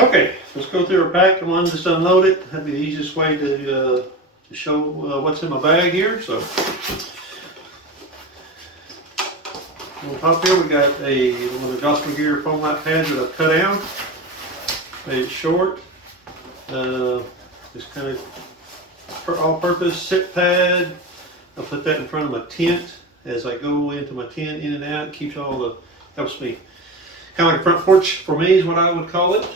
Okay, let's go through our pack. Come on, just unload it. That'd be the easiest way to show what's in my bag here. So, on top here we got one of the Gossamer Gear foam light pads that I've cut down. Made it short. Just kind of all-purpose sit pad. I'll put that in front of my tent as I go into my tent, in and out. It keeps helps me. Kind of like a front porch for me is what I would call it.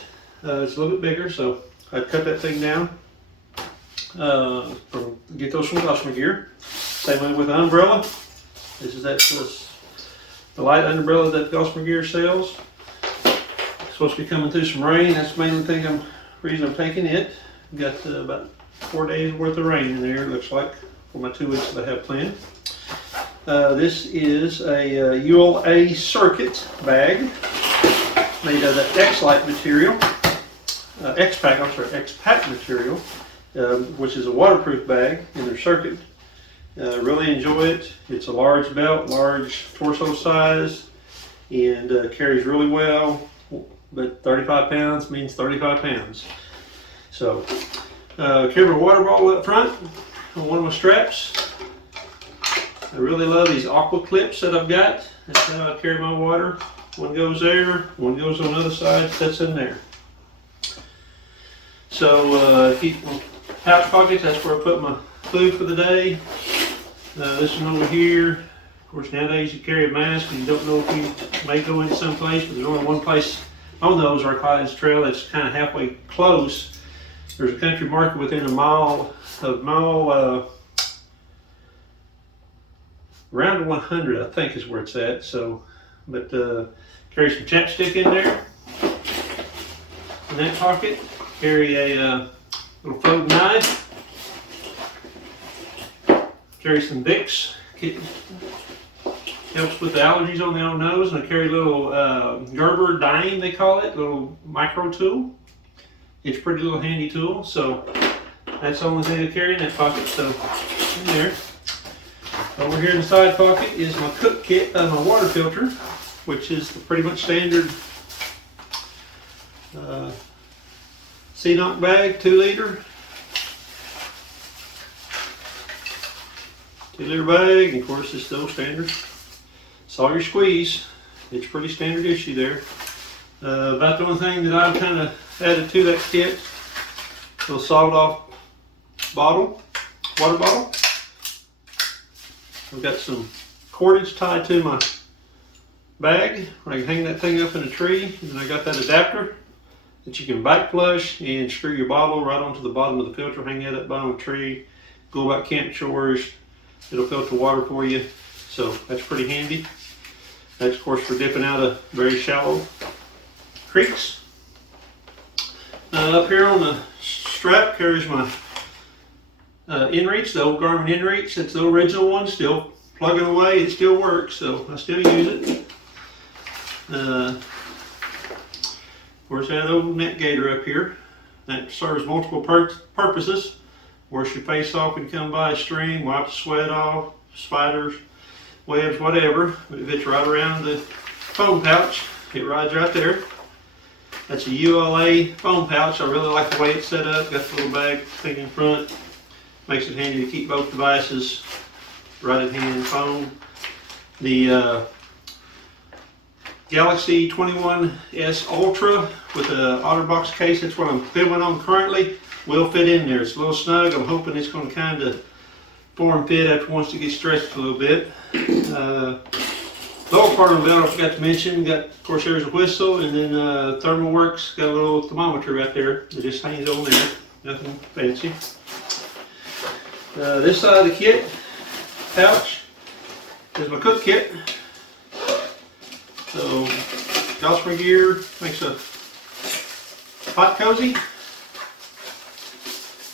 It's a little bit bigger, so I'd cut that thing down. Get those from Gossamer Gear. Same way with the umbrella. This is the light umbrella that Gossamer Gear sells. It's supposed to be coming through some rain. That's the main reason I'm taking it. Got about 4 days worth of rain in there, it looks like, for my 2 weeks that I have planned. This is a ULA circuit bag made of the X-Lite material. X-Pack material, which is a waterproof bag in their circuit. Really enjoy it. It's a large belt, large torso size, and carries really well. But 35 pounds means 35 pounds. So, carry my water bottle up front on one of my straps. I really love these aqua clips that I've got. That's how I carry my water. One goes there, one goes on the other side, that's in there. So, keep my pouch pockets, that's where I put my food for the day. This one over here, of course nowadays you carry a mask and you don't know if you may go into some place, but there's only one place on the Ozark Highlands Trail that's kind of halfway close. There's a country market within a mile, around 100 I think is where it's at. So, but carry some chapstick in there. In that pocket, carry a little floating knife. Carry some Vicks. Helps with the allergies on the old nose. And I carry a little Gerber dime, they call it, little micro tool. It's a pretty little handy tool. So that's the only thing I carry in that pocket. So in there. Over here in the side pocket is my cook kit, my water filter, which is the pretty much standard C-Knock bag, 2 liter. 2 liter bag, and of course it's still standard. Sawyer squeeze, it's pretty standard issue there. About the only thing that I've kind of added to that kit, a little sawed off bottle, water bottle. I've got some cordage tied to my bag where I can hang that thing up in a tree, and then I got that adapter that you can back flush and screw your bottle right onto the bottom of the filter, hang that up bottom of the tree, go about camp chores, it'll filter water for you, so that's pretty handy. That's of course for dipping out of very shallow creeks. Up here on the strap carries my inReach, the old Garmin inReach. It's the original one, still plugging away, it still works, so I still use it. Of course, I have the old net gator up here. That serves multiple purposes. Wash your face off when you come by a stream, wipe the sweat off, spiders, webs, whatever. But it fits right around the foam pouch. It rides right there. That's a ULA foam pouch. I really like the way it's set up. Got the little bag thing in front. Makes it handy to keep both devices right at hand foam. The Galaxy 21S Ultra with the OtterBox case, that's what I'm filming on currently, will fit in there. It's a little snug. I'm hoping it's going to kind of form fit after once it gets stretched a little bit. The lower part of the belt I forgot to mention, got, of course, there's a whistle, and then ThermalWorks got a little thermometer right there that just hangs on there. Nothing fancy. This side of the kit pouch is my cook kit. So Gossamer Gear makes a hot cozy.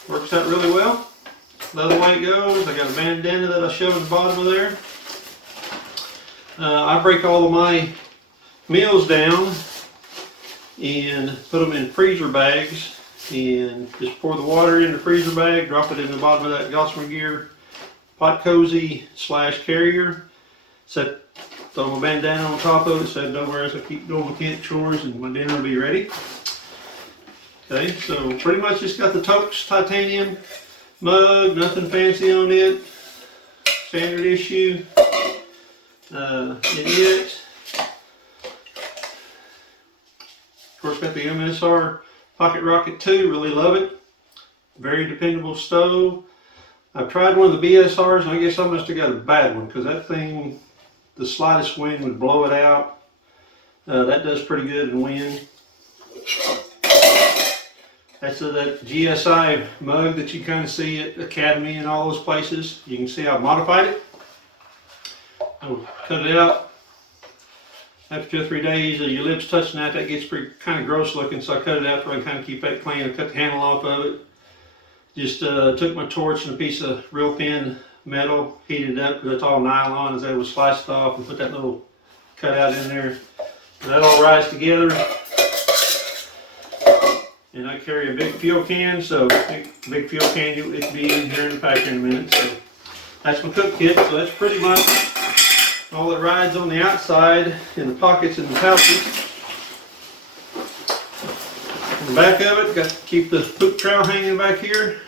Works out really well. Love the way it goes. I got a bandana that I showed at the bottom of there. I break all of my meals down and put them in freezer bags and just pour the water in the freezer bag, drop it in the bottom of that Gossamer Gear pot cozy / carrier. Throw my bandana on top of it, so no worries, I keep doing my camp chores and my dinner will be ready. Okay, so pretty much just got the Toaks titanium mug, nothing fancy on it. Standard issue. In it. Of course, got the MSR Pocket Rocket 2, really love it. Very dependable stove. I've tried one of the BSRs, and I guess I must have got a bad one, because that thing, the slightest wind would blow it out. That does pretty good in wind. That's that GSI mug that you kind of see at Academy and all those places. You can see I've modified it. I'll cut it out. After 2 or 3 days, your lips touching that gets pretty kind of gross looking, so I cut it out so I can kind of keep that clean. I cut the handle off of it. Just took my torch and a piece of real thin metal, heated it up because it's all nylon, as I was sliced off, and put that little cutout in there. And that all rise together. And I carry a big fuel can, so big fuel can it'll be in here in the pack in a minute. So that's my cook kit. So that's pretty much all that rides on the outside in the pockets and the pouches. On the back of it, got to keep the poop trowel hanging back here.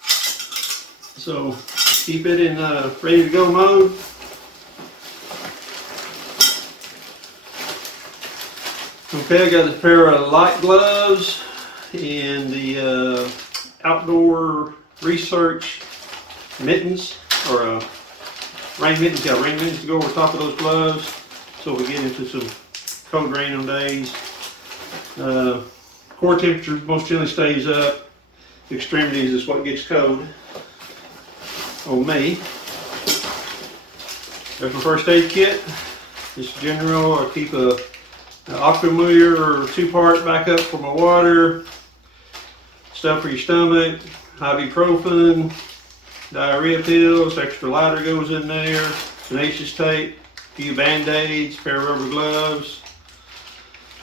So keep it in ready to go mode. Okay, I got a pair of light gloves and the outdoor research mittens, or rain mittens. Got rain mittens to go over top of those gloves, so we get into some cold rain on days. Core temperature most generally stays up. Extremities is what gets cold on me. There's my first aid kit. Just general. I keep a aquamuir or 2-part backup for my water. Stuff for your stomach. Ibuprofen. Diarrhea pills. Extra lighter goes in there. Tenacious tape. A few band-aids. Pair of rubber gloves.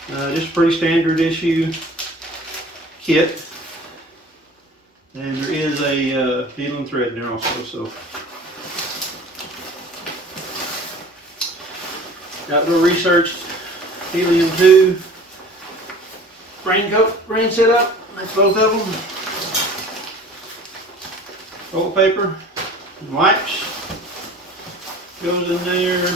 Just a pretty standard issue kit. And there is a needle and thread in there also. So outdoor research helium-2 raincoat, rain setup. That's both of them. Toilet paper and wipes goes in there.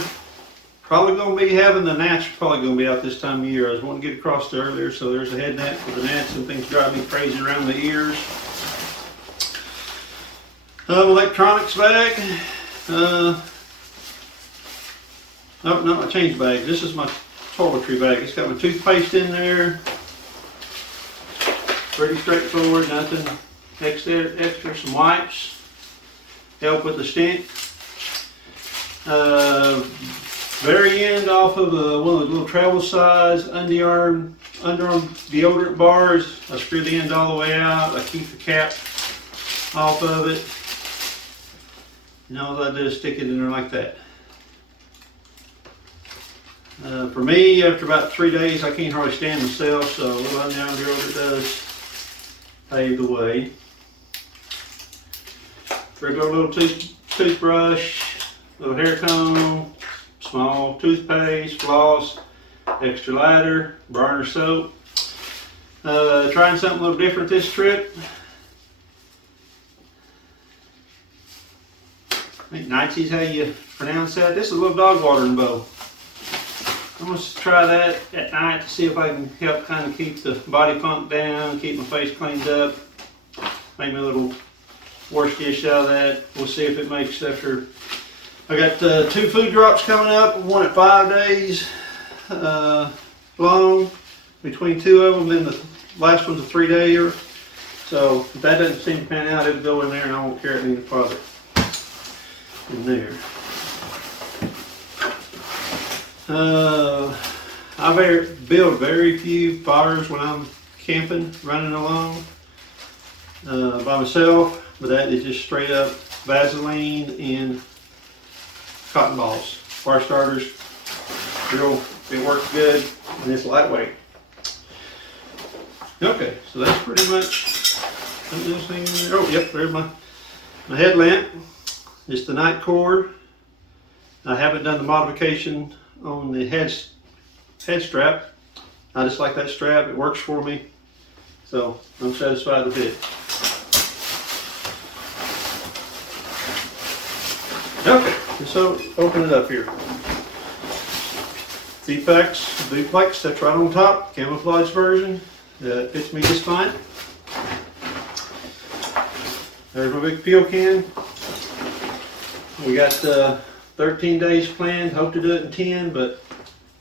Probably going to be having the gnats are probably going to be out this time of year. I was wanting to get across there earlier, so there's a head net for the gnats and things drive me crazy around the ears. Electronics bag. Oh, not my change bag. This is my toiletry bag. It's got my toothpaste in there. Pretty straightforward, nothing extra. Some wipes. Help with the stink. Very end off of one of the little travel size underarm deodorant bars. I screw the end all the way out. I keep the cap off of it. And all I do is stick it in there like that. For me, after about 3 days, I can't hardly stand myself, so a little underarm deodorant does pave the way. Regular little toothbrush, little hair comb, small toothpaste, floss, extra lighter, burner soap. Trying something a little different this trip. I think Nightsy's how you pronounce that. This is a little dog watering bowl. I'm going to try that at night to see if I can help kind of keep the body funk down, keep my face cleaned up. Make me a little wash dish out of that. We'll see if it makes after. I got 2 food drops coming up, one at 5 days long, between 2 of them, then the last one's a 3-dayer. So if that doesn't seem to pan out, it'll go in there and I won't carry it any farther in there. I build very few fires when I'm camping, running along by myself, but that is just straight up Vaseline and cotton balls. Fire starters, it works good and it's lightweight. Okay, so that's pretty much this thing in there. Oh, yep, there's my headlamp. It's the night cord. I haven't done the modification on the head strap. I just like that strap. It works for me. So I'm satisfied with it. Okay, so open it up here. Z-Packs duplex, that's right on top, camouflage version. Fits me just fine. There's my big peel can. We got 13 days planned, hope to do it in 10, but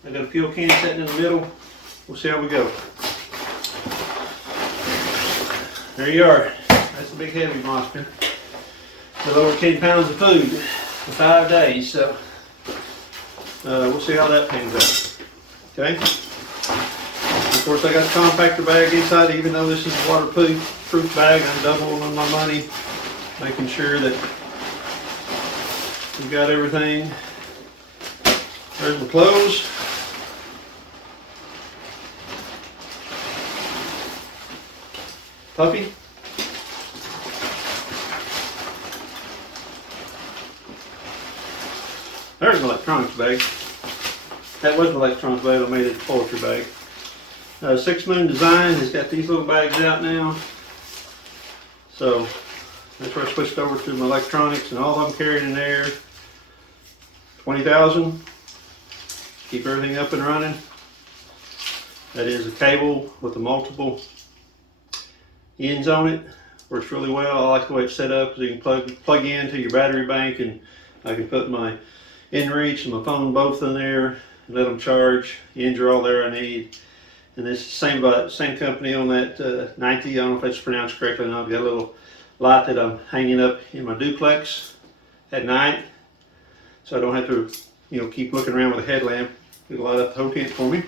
I got a fuel can sitting in the middle. We'll see how we go. There you are. That's a big heavy monster. With over 10 pounds of food for 5 days, so we'll see how that pans out. Okay? Of course, I got the compactor bag inside, even though this is a waterproof bag. I'm doubling on my money, making sure that we've got everything. There's my clothes. Puppy. There's an electronics bag. That was an electronics bag. I made it a poultry bag. 6 Moon Design has got these little bags out now. So that's where I switched over to my electronics, and all I'm carrying in there, 20,000. Keep everything up and running. That is a cable with the multiple ends on it. Works really well. I like the way it's set up, so you can plug into your battery bank, and I can put my inReach and my phone both in there and let them charge. The ends are all there I need. And this is the same company on that 90. I don't know if that's pronounced correctly or not. I've got a little light that I'm hanging up in my duplex at night, so I don't have to, keep looking around with a headlamp. It'll light up the whole tent for me.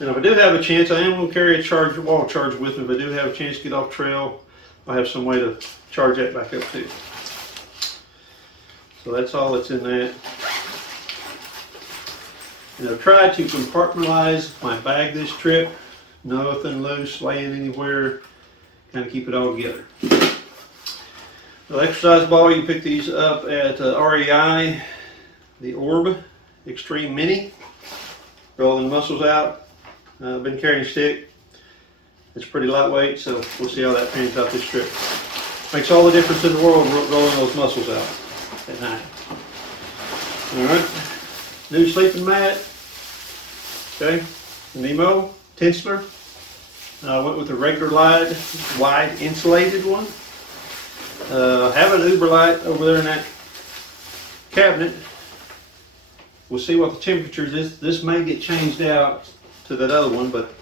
And if I do have a chance, I am going to carry a wall charger with me. If I do have a chance to get off trail, I'll have some way to charge that back up too. So that's all that's in that. And I've tried to compartmentalize my bag this trip. Nothing loose, laying anywhere. Kind of keep it all together. The exercise ball, you pick these up at REI, the Orb Extreme Mini. Rolling muscles out. I've been carrying a stick. It's pretty lightweight, so we'll see how that pans out this trip. Makes all the difference in the world rolling those muscles out at night. Alright, new sleeping mat. Okay, Nemo Tensler. I went with a regular wide insulated one. I have an Uber light over there in that cabinet. We'll see what the temperature is. This may get changed out to that other one, but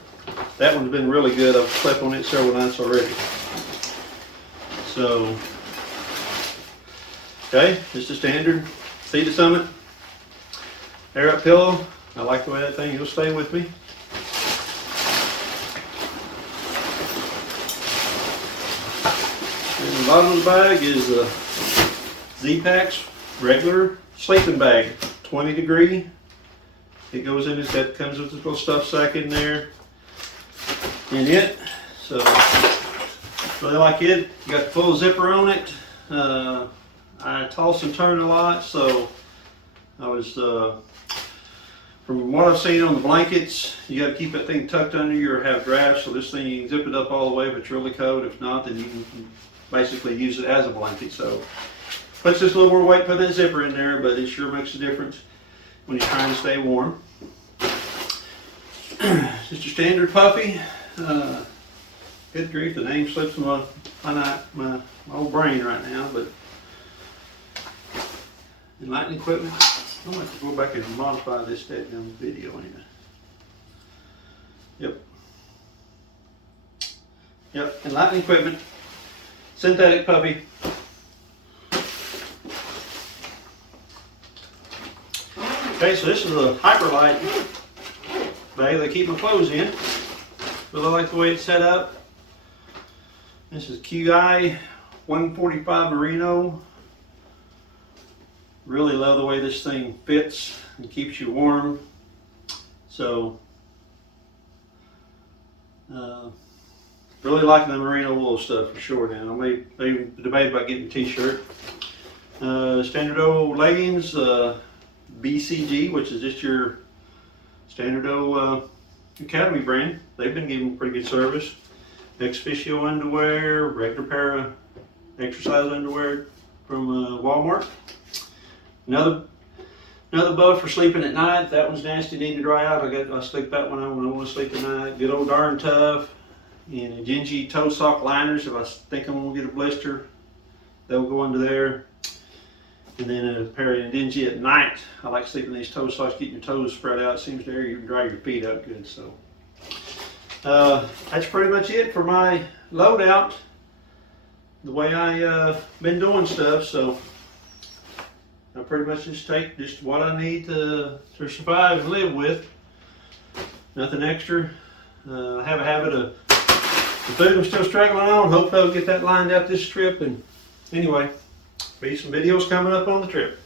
that one's been really good. I've slept on it several nights already. So, okay, just a standard Sea to Summit air up pillow. I like the way that thing will stay with me. And the bottom of the bag is the Z-Packs regular sleeping bag, 20 degree. It goes in, comes with this little stuff sack in there. In it, so really like it. You got the full zipper on it. I toss and turn a lot, so I was from what I've seen on the blankets, you got to keep that thing tucked under you or have drafts. So this thing, you can zip it up all the way if it's really cold. If not, then you can basically use it as a blanket. So puts just a little more weight, put that zipper in there, but it sure makes a difference when you're trying to stay warm. Just a standard puffy. Good grief, the name slips my old brain right now, but Enlightened Equipment. I'm going to have to go back and modify this video anyway. Yep, Enlightened Equipment. Synthetic puppy. Okay, so this is a Hyperlight bag that I keep my clothes in. Really like the way it's set up. This is QI 145 Merino. Really love the way this thing fits and keeps you warm. So, really liking the merino wool stuff for sure now. I may debate about getting a t-shirt. Standard old leggings, BCG, which is just your standard old Academy brand. They've been giving pretty good service. Ex-Officio underwear, regular pair of exercise underwear from Walmart. Another buff for sleeping at night. That one's nasty, need to dry out. I stick that one on when I want to sleep at night. Good old Darn Tough. And dingy toe sock liners. If I think I'm gonna get a blister, they'll go under there. And then a pair of dingy at night. I like sleeping in these toe socks, getting your toes spread out. It seems to dry your feet out good. So that's pretty much it for my loadout. The way I been doing stuff. So I pretty much just take just what I need to survive and live with. Nothing extra. I have a habit of the food I'm still struggling on. Hope I'll get that lined out this trip. And anyway, be some videos coming up on the trip.